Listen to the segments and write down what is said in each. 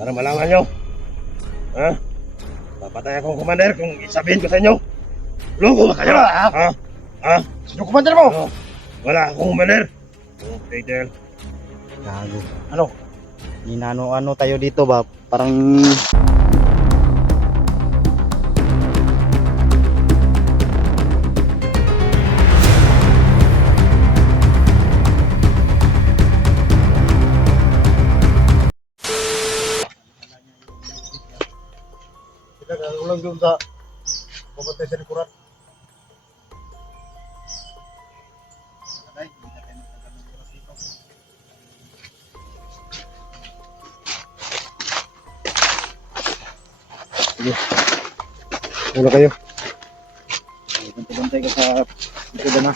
Para malaman nyo. Ha? Papatay akong commander kung isabihin ko sa inyo. Loko ba kayo? Ha? Ha? Sino commander mo? Ano? Wala akong commander. Okay, Del. Gago. Ano? Inano-ano tayo dito ba? Parang Sila ulang doon sa pupunta sa likuran. Sige. Ano kayo? bantay ka sa likod na.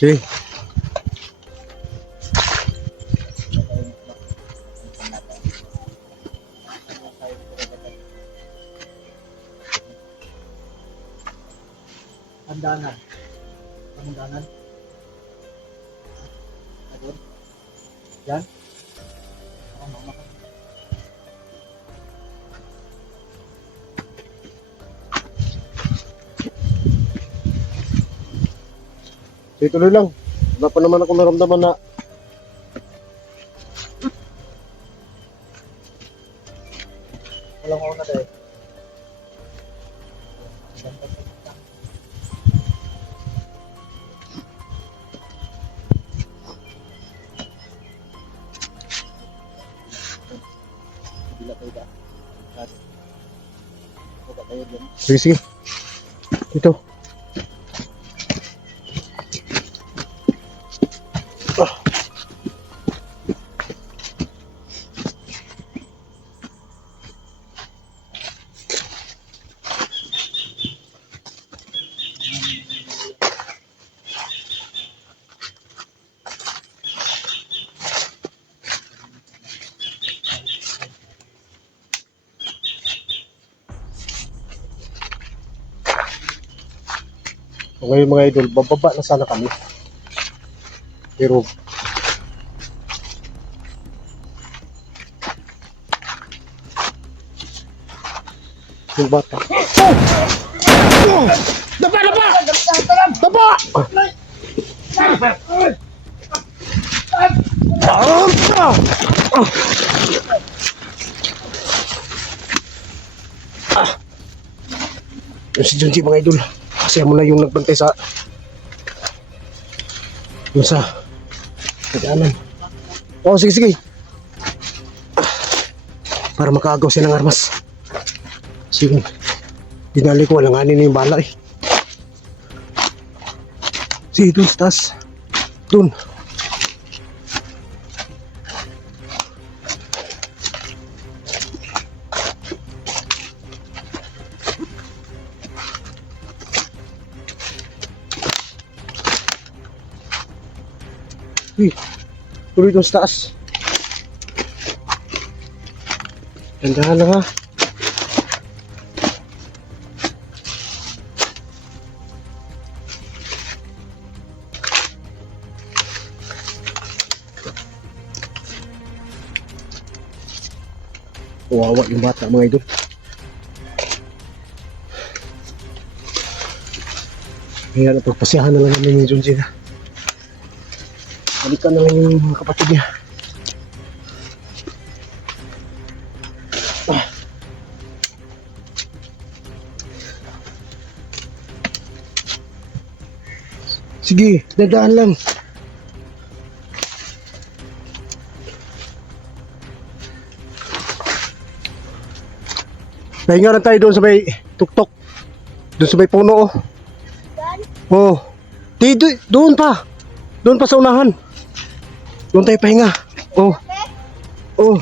Sige. Handanan. Handanan. Doon. Yan. Sige, tuloy lang. Wala pa naman ako naramdaman na Walang mauna tayo. sige, sige. Dito. So, ngayon mga idol, bababa na sana kami. Pero yung bata. Oh! Dapa! Dapa! Dapa! Yung si Junji mga idol, kasi mo na yung nagbantay sa yung sa pagdaanan. Oh, sige, sige. Para makaagaw siya ng armas. Sige. Dinali ko, walanganin na yung bala eh. Sige, dun sa taas. Dun. Tuloy dun sa taas. Tandahan lang ha. Kawawa yung bata mga idol. Kaya napagpasyahan na lang namin yung Junji na. Balikan na lang yung mga kapatid niya. Sige, dadaan lang. Pahinga lang tayo doon sa may tuktok. Doon sa may puno oh. Oh. Doon pa. Doon pa sa unahan. Doon tayo pahinga. Oh. Oh.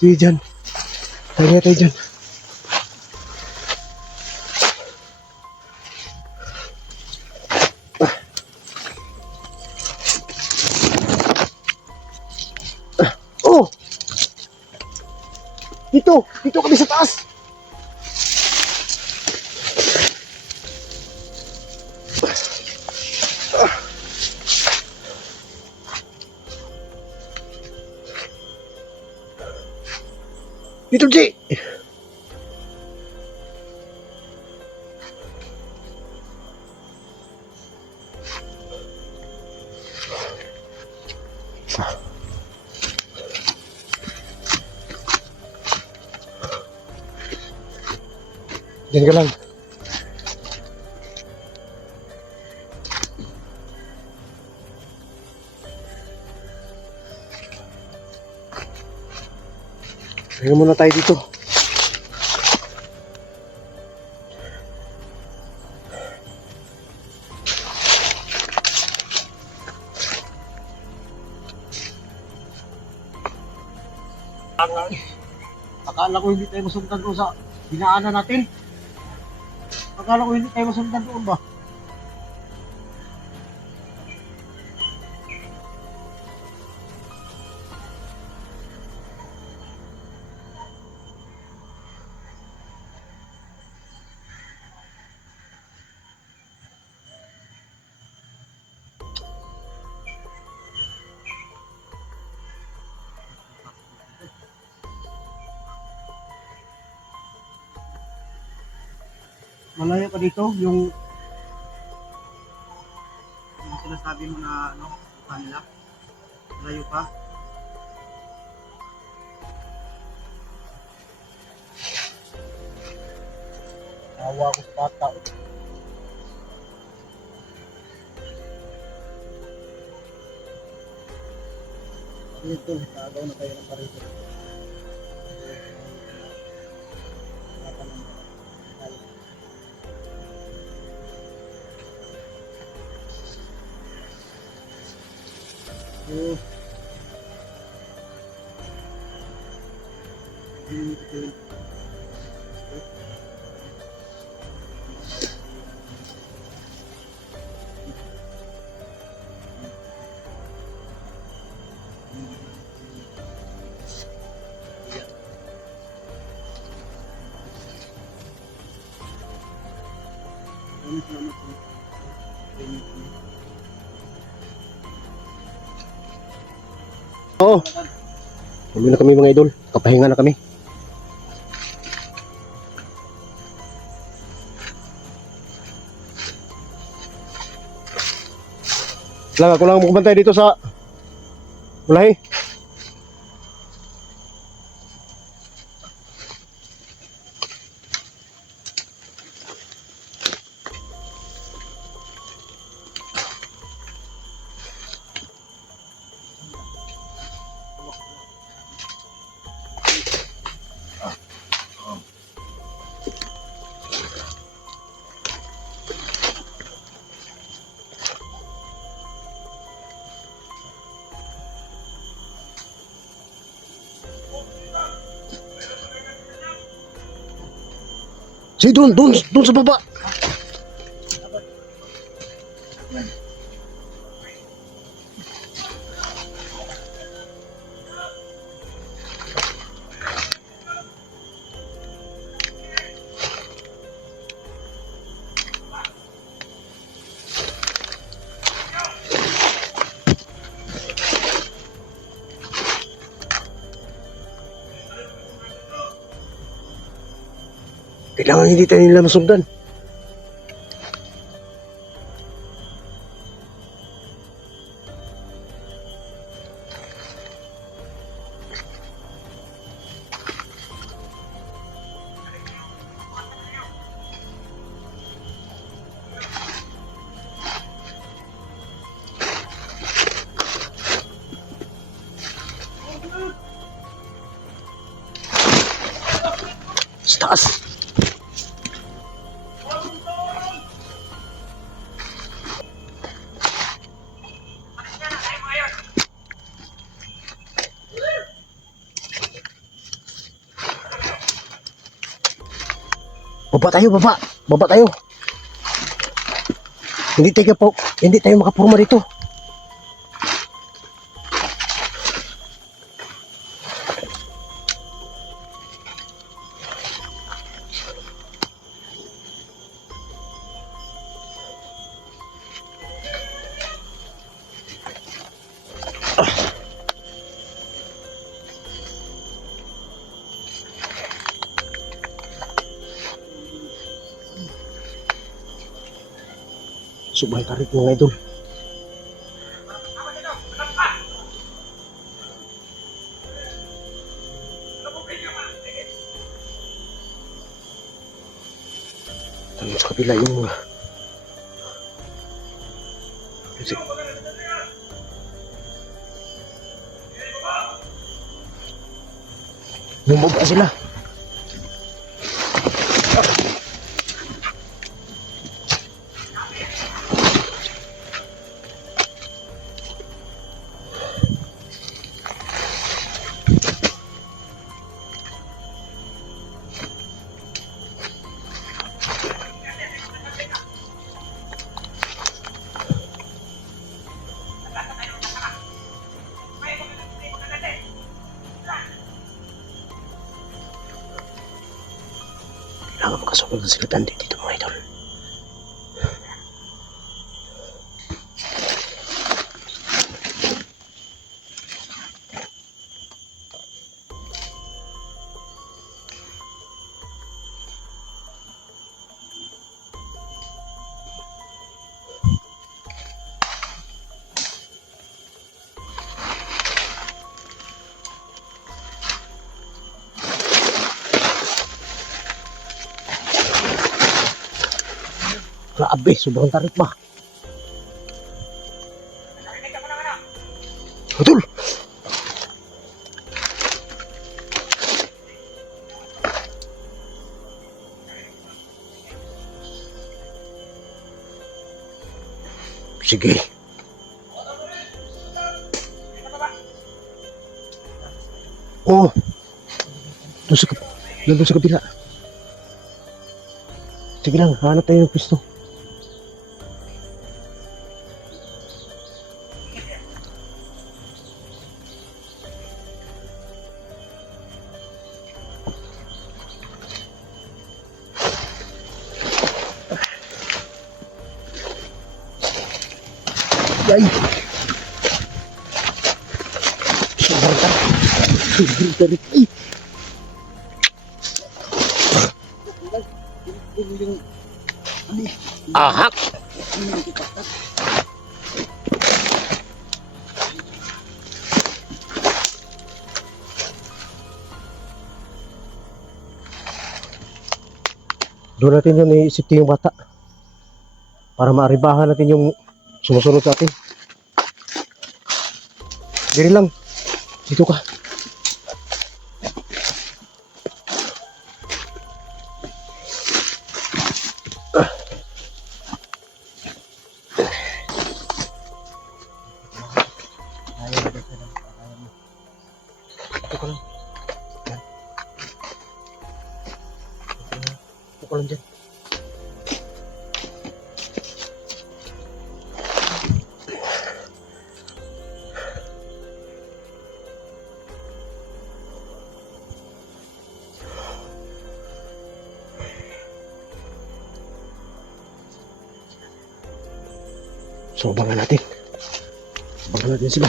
Sige dyan. Tayo dyan. Oh! Dito kami sa taas. Dito, G! Diyan ka lang. Tingnan muna tayo dito. Akala ko hindi tayo masundan doon sa dinaanan natin. Akala ko hindi tayo masundan doon ba? Malayo pa dito, yung sinasabi mo na ano, kanila. Malayo pa. Awa ko sa bata. Dito, tagaw na tayo ng parito. Oo. Uwi na kami mga idol. Kapahinga na kami. Lang ako lang magbantay dito sa Ulahi. Sige, doon sa baba. Kailangan hindi tayo nila masundan. Sa taas. Baba tayo, baba. Baba tayo. Hindi tayo makapurma dito. Sobrang tarik mga idol. Tanong sa kabila yung mga bumaba sila. Kailangan makasunod na sila tandi dito mga idol. Grabe, sobrang tarik ba? Betul. Sige. Oh. Doon sa kabila. Sige lang, hanap tayo ng pisto. Yay! Sobrang tarik. Ay! Ahak! Doon natin yung iisip yung bata para maaribahan natin yung sumusunod sa atin. Diri lang. Dito ka. Dito ka lang. Dito ka lang dyan. So, abangan natin. Abangan natin sila.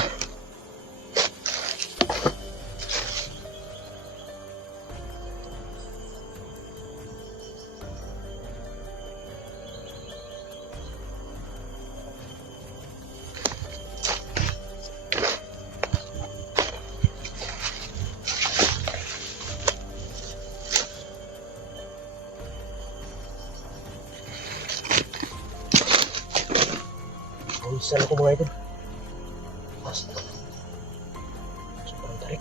Sana ko mga idol. Basta. Sobrang tarik.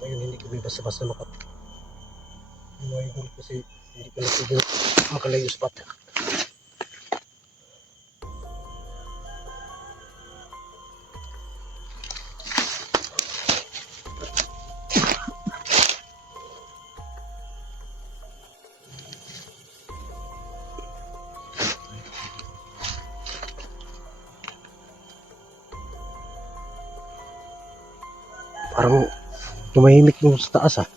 Ngayon hindi kami basta-basta Mga idol kasi hindi ko na siguro makalayo sa bata. Parang tumahimik nung sa taas ah.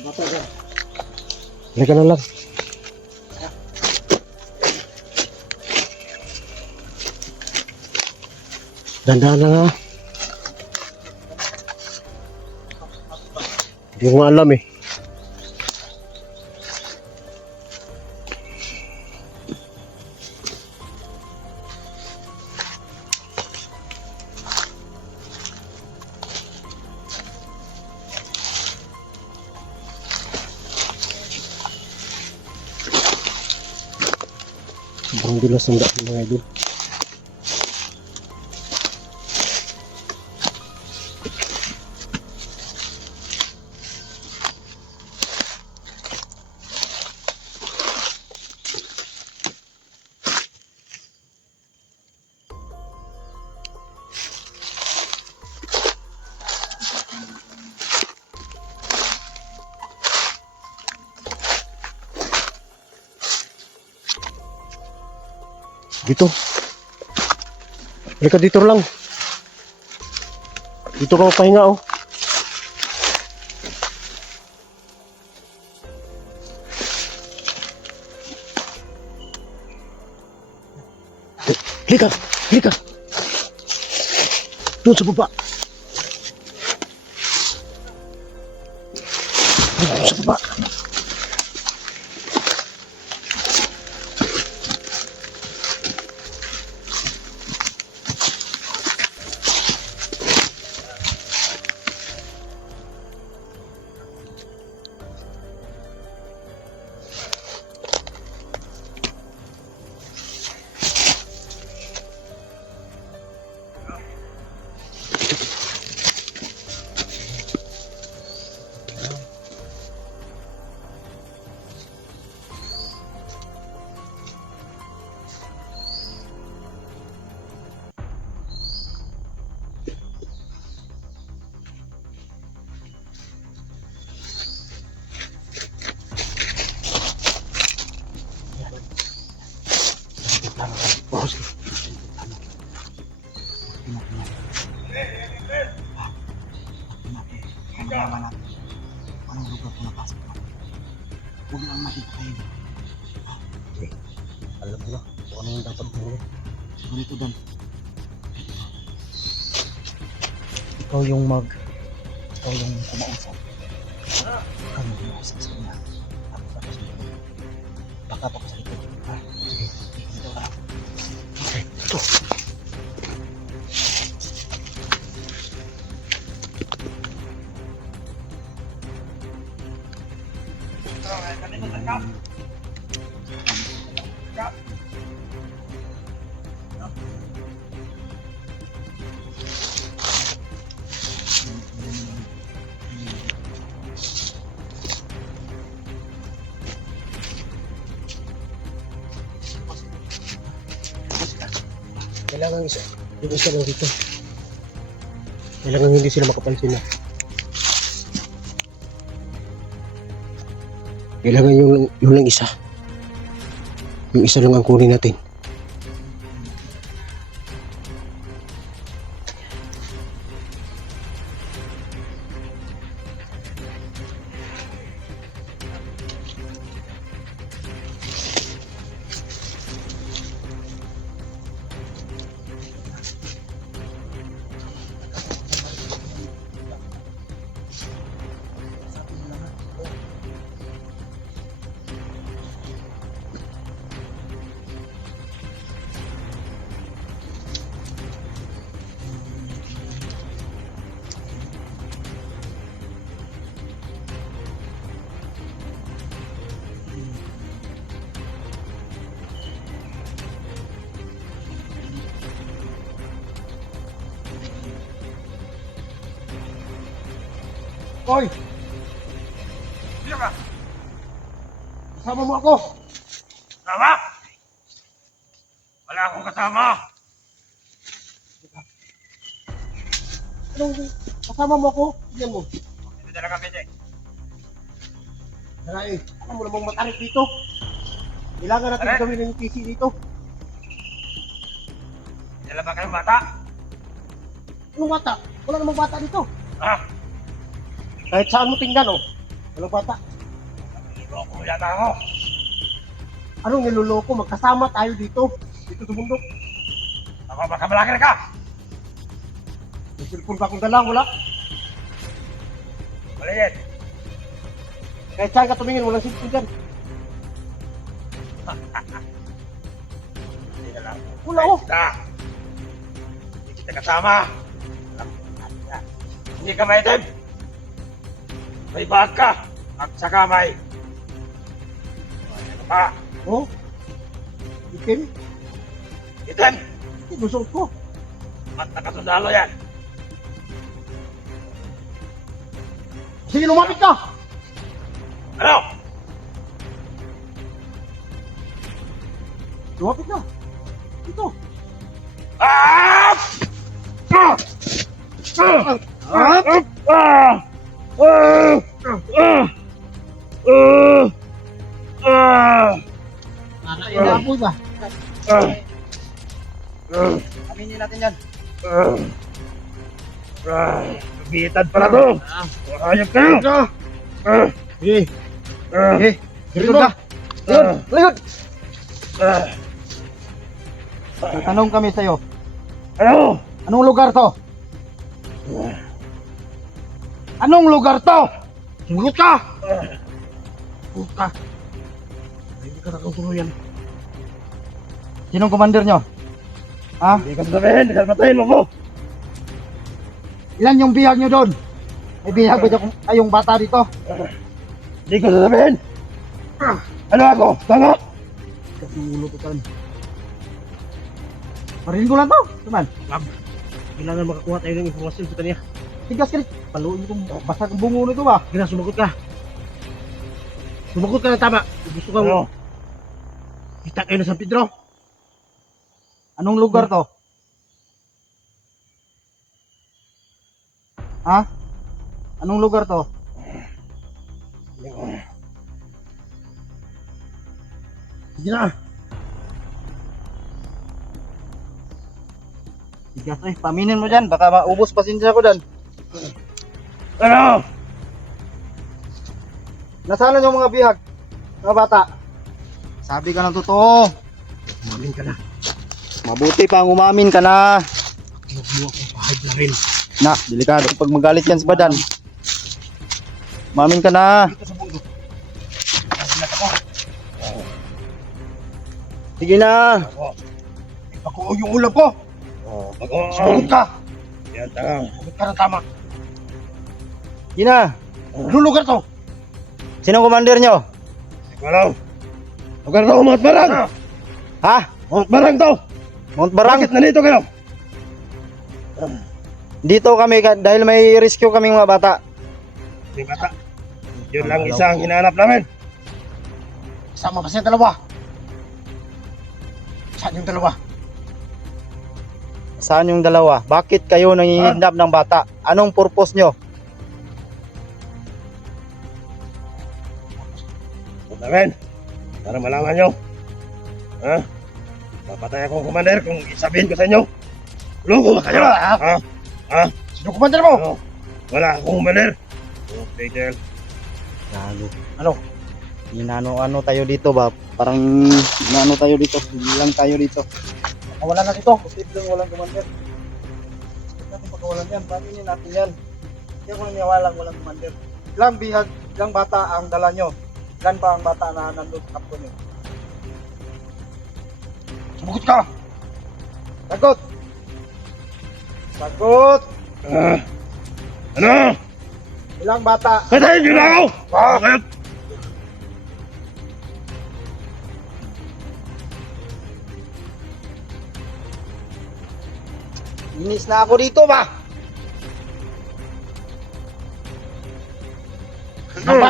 Bata dyan. Halika na lang. Dandahan lang ha. Hindi ko nga alam eh. Sobrang dulas ng daan mga idol. Dito. Halika dito lang. Dito ka pahinga oh. Halika, halika. Doon sa baba. Doon sa baba. Oh, sige. Malaman natin anong lugar po napasok na. Huwag lang natin patayin. Alam ko na kung ano yung dapat gawin. Ganito Dan. Ikaw yung kumausap. Ikaw yung kumausap sa kanya. Tapos ako sa likod. Baka ako sa likod. Ha? Sige. Dito ka. Okay, ito. Kailangan isa. Yung isa lang dito. Kailangan hindi sila makapansin na. Kailangan yung lang isa. Yung isa lang ang kunin natin. Hoy! Sino ka? Kasama mo ako! Kasama? Wala akong kasama. Anong kasama mo ako? Tignan mo. Hindi talaga pwede. Aray, alam mo namang matarik dito. Kailangan natin Aray. gawin ng PC dito. Dala ba kayong bata? Anong bata? Wala namang bata dito. Ha? Kahit saan mo tingnan, oh. Walang bata. Niloko mo yata ako. Anong niloloko? Magkasama tayo dito. Dito sa bundok. Ako baka malaki ka. May cellphone ba akong dala? Wala. Maliit. Kahit saan ka tumingin, walang cellphone dyan. Hindi na lang. Wala, oh. Kita. Hindi kita kasama. Alam mo, hindi ka maitim. May bag ka. At saka may... Ano pa? Oh? Itim? Itim. Lusot ko. At nakasundalo yan. Sige, lumapit ka! Ano? Lumapit ka! Dito! Ah! Ah! Ah! Ah! Ah! Ah! Ah! Para inaapoy ba? Aminin natin yan. Bitan pala to. Ayok kayo. Sige! Ah! Sige! Dito ka! Ayun! Ayun! Ah! Tatanong kami sa'yo. Ano? Anong lugar to? Anong lugar to? Sumunod ka! Sumunod ka! Hindi ka nakatuluyan. Sinong commander nyo? Ha? Hindi ka sasabihin. Hindi ka matayin mo ko. Ilan yung bihag nyo doon? May bihag ba kayong bata dito? Hindi ko sasabihin. Ano ako? Tama? Katulututan. Parinig ko lang to. Tuman. Kailangan makakuha tayo ng informasyon sa kanya. Tigas ka rin. Paluin ko. Basag ang bungo nito ba? Sige na, sumagot ka. Sumagot ka na tama. Gusto kang Ano? kita kayo na San Pedro. Anong lugar to? Ha? Anong lugar to? Sige na. Tigas eh. Paminin mo dyan. Baka maubos pasensya ko dyan. Ano? Nasaan na yung mga bihag? Mga bata? Sabi ka ng totoo. Umamin ka na. Mabuti pang umamin ka na. Huwag mo akong pahid na rin. Na, delikado pag magalit yan sa badan. Umamin ka na. Dito sa bundok. Sige na. Ako yung ulam ko. Bago. Sumagot ka. Yan, tangang. Sumagot ka na tama. Sige na. Anong lugar to? Sinong commander nyo? Walang. Lugar to, Mount Barang. Ha? Mount Barang to. Mount Barang? Bakit nandito kayo? Dito kami dahil may rescue kaming mga bata. Yung bata. Yun lang isang hinahanap namin. Sama kasi yung dalawa. Saan yung dalawa? Saan yung dalawa? Bakit kayo nangihidnap ng bata? Anong purpose nyo? Huwag namin. Para malaman nyo. Ha? Papatay akong commander kung isabihin ko sa inyo. Loko ba kayo? Ha? Ha? Sino commander mo? Ano? Wala akong commander. Okay, Del. Gago. Ano? Inano-ano tayo dito ba? Parang inano tayo dito. Hindi lang tayo dito. Wala na dito. Posibleng walang commander. Huwag natin pagkawalan yan. Paminin natin yan. Hindi ako naniniwala walang commander. Ilang bihag, ilang bata ang dala nyo? Ilan pa ang bata na nandun sa kapto nyo? Sumagot ka. Sagot! Sagot! Ano? Ilang bata? Patayin nyo na ako! Bakit? Inis na ako dito ba?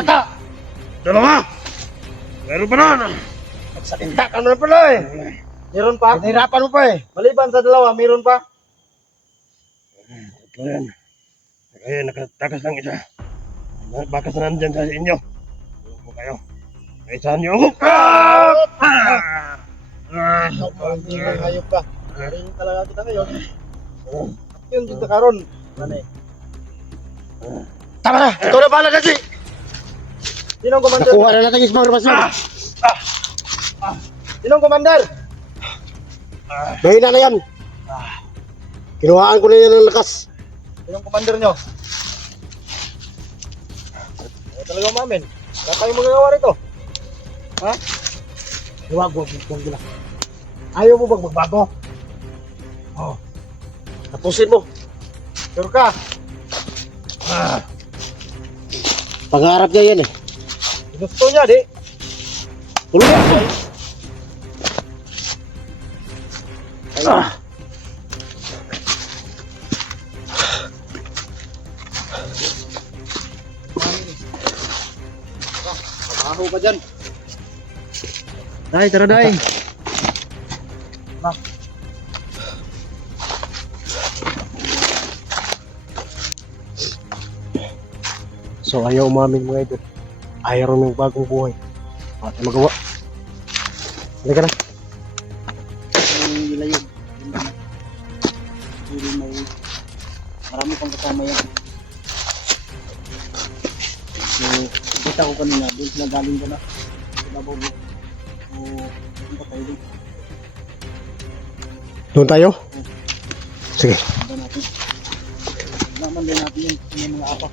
bata! Dalawa! Meron pa nun! Magsalita ka na pala eh! Meron pa? Pinahirapan mo pa eh. Maliban sa dalawa, meron pa? Tatlo yan. Kaya nakatakas ng isa. Bakas na nandyan sa inyo. Tulong po kayo. Kaisahan niyo ako! Hindi kang hayop ka. Rin talaga kita ngayon. Yun dito karon. Manay. Tama na! Ito na pala kasi! Sinong commander? Nakuha na natin yung information. Sinong commander? Mahina na yan. Kinuhaan ko na yan ng lakas. Sinong commander nyo? Ayaw talaga umamin. Wala tayong magagawa rito. Ha? Huwag gila. Ayaw mo bang magbago? Tapusin mo. Sure ka? Pangarap niya yan eh. Gusto niya, di? Tulungan mo. Trabaho ka dyan. Day, tara day. So ayaw umamin mga idol. Ayaw rin yung bagong buhay. Wala tayong magawa. Halika na. Yung nilayog. Hindi may... Marami pang kasama yan. So, kita ko kanina, doon sila galing ka na. Sila bobo. So, punta tayo doon. Doon tayo? Sige. Punta natin. Laman din natin yun. Yung mga apa.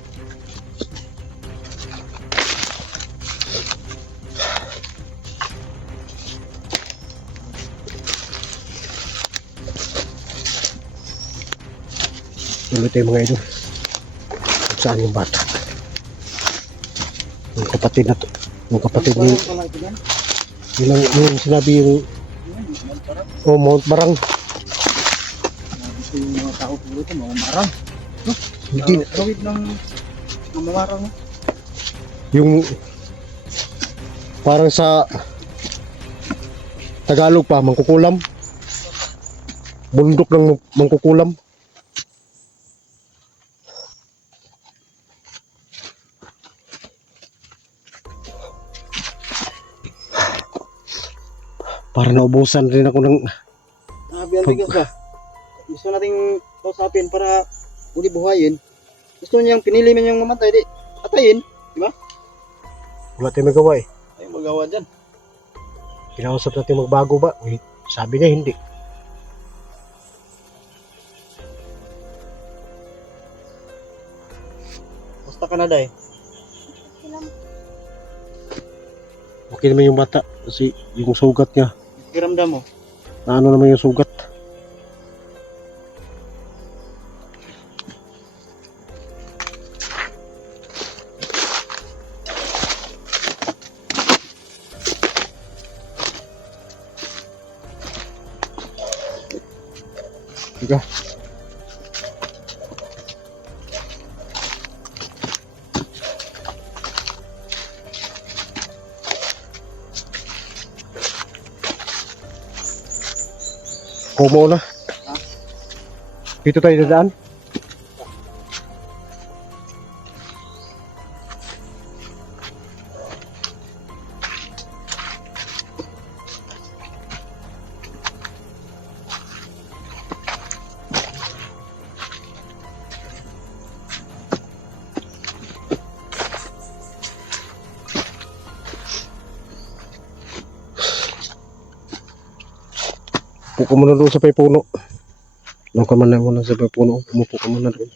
Tuloy tayo mga idol. Kung saan yung bata? Yung kapatid na to. Yung kapatid niya. Wala ito yan. Yung sinabi yung Mount Barang. Gusto yung mga tao puro ito, mga marang. Hindi. Tawid ng mga marang. Yung parang sa Tagalog pa, mangkukulam. Bundok ng mangkukulam. Para naubusan rin ako ng Sabi ang tigas ba? Gusto nating kausapin para uli buhayin. Gusto niyang pinili man niyang mamatay, di patayin. wala tayong magawa eh. Ay magawa dyan. Kinausap natin magbago ba? Uy, sabi niya hindi. Basta ka na day. Okay naman yung bata kasi yung sugat niya. Kiramdam mo. Na ano naman yung sugat. Ika. Kumo na. Dito tayo dadaan. Upo ka muna doon sa may puno. Doon ka muna sa may puno. Umupo ka muna doon.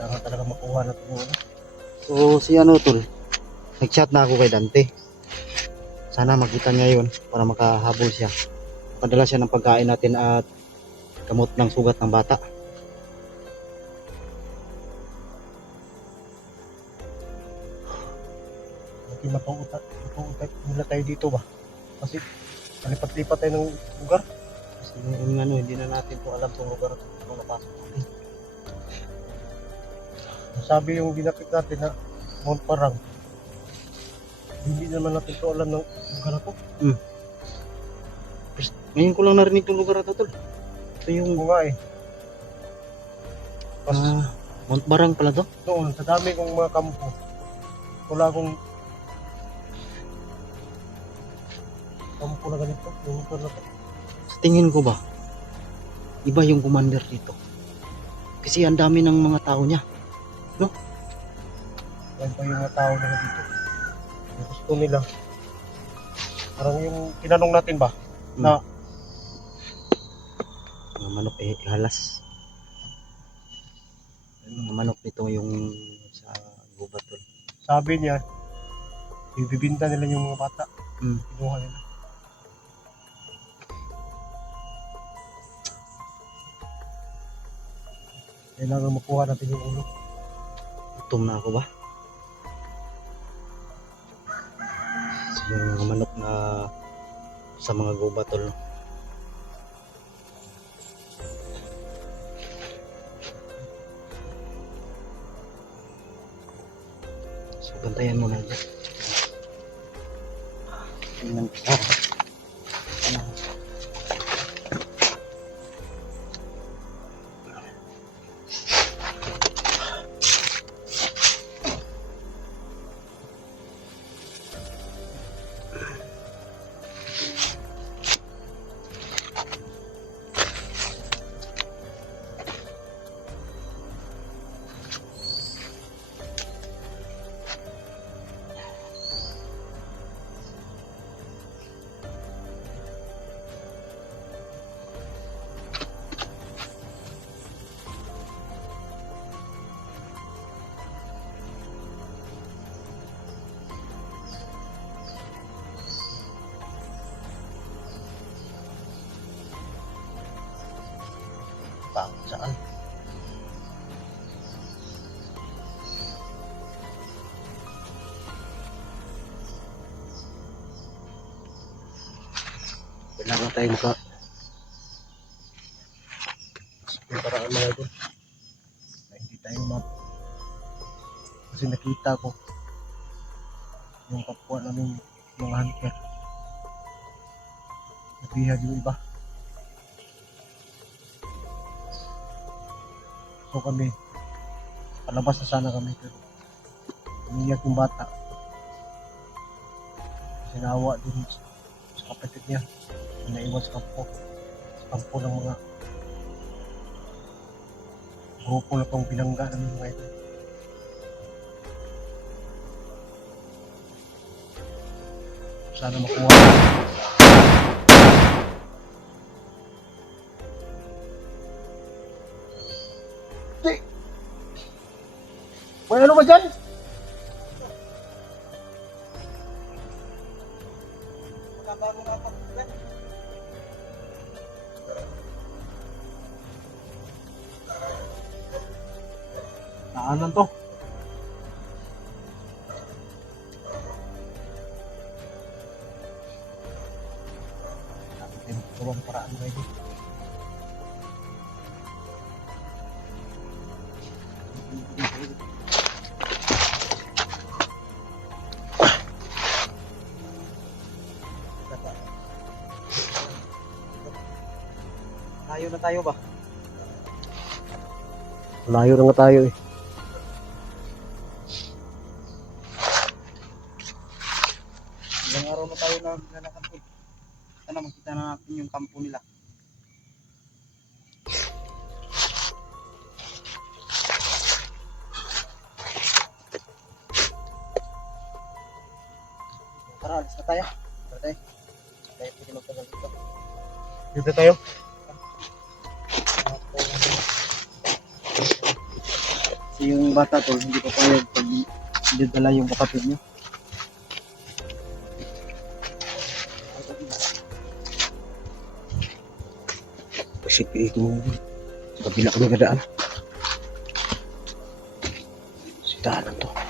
Kailangan talaga makuha natin yung ano. So si ano tol, nag-chat na ako kay Dante. Sana makita niya yun para makahabol siya. padala siya ng pagkain natin at gamot ng sugat ng bata. Hindi mapautat nila tayo dito ba? Kasi palipat-lipat tayo ng lugar. Kasi yung ano, hindi na natin po alam kung lugar kung napasok natin. Sabi yung ginapit natin na Mount Parang. Hindi naman natin to alam ng lugar na to. Ngayon ko lang narinig itong lugar na to, tol. Ito yung Oo nga eh. Pas Mount Barang pala to. noon, sa dami kong mga kampo, wala akong kampo na ganito. Yung lugar na to. Sa tingin ko ba, iba yung commander dito. Kasi ang dami ng mga tao niya. Yan pa yung mga tao nila dito. Yung gusto nila. Parang yung tinanong natin ba? Na Mga manok halas. Mga manok dito yung sa gubat, tol. sabi niya, ibibinta nila yung mga bata. Kinuha nila. Kailangan makuha natin yung ulo. Gutom na ako ba? Yung mga manok na sa mga gubat, tol. So, bantayan mo na dyan. Tingnan ko. Saan? Kailangan tayo maka Yung paraan mga idol. Na hindi tayo map. Kasi nakita ko yung kapwa namin mga hunter. Nabihag yung iba. So kami, palabas na sana kami pero umiyak yung bata. Sinawa din sa kapatid niya. Naiwan sa kampo. Sa kampo ng mga grupo na pang binangga namin mga ito. Sana makuha. May ano ba dyan? Naanan to. Ito ang paraan mo ito. Layo na tayo ba? Layo na nga tayo eh. Ilang araw na tayo na nalakad ko. Sana makita na natin yung kampo nila. Tara, alis na tayo. Tara tayo. Tayo pwede magtagal dito. Dito tayo. Kasi yung bata tol, hindi pa payag pag hindi dala yung kapatid niya. CPA ko. Sa kabila kami kadaan. Si Dahanan to.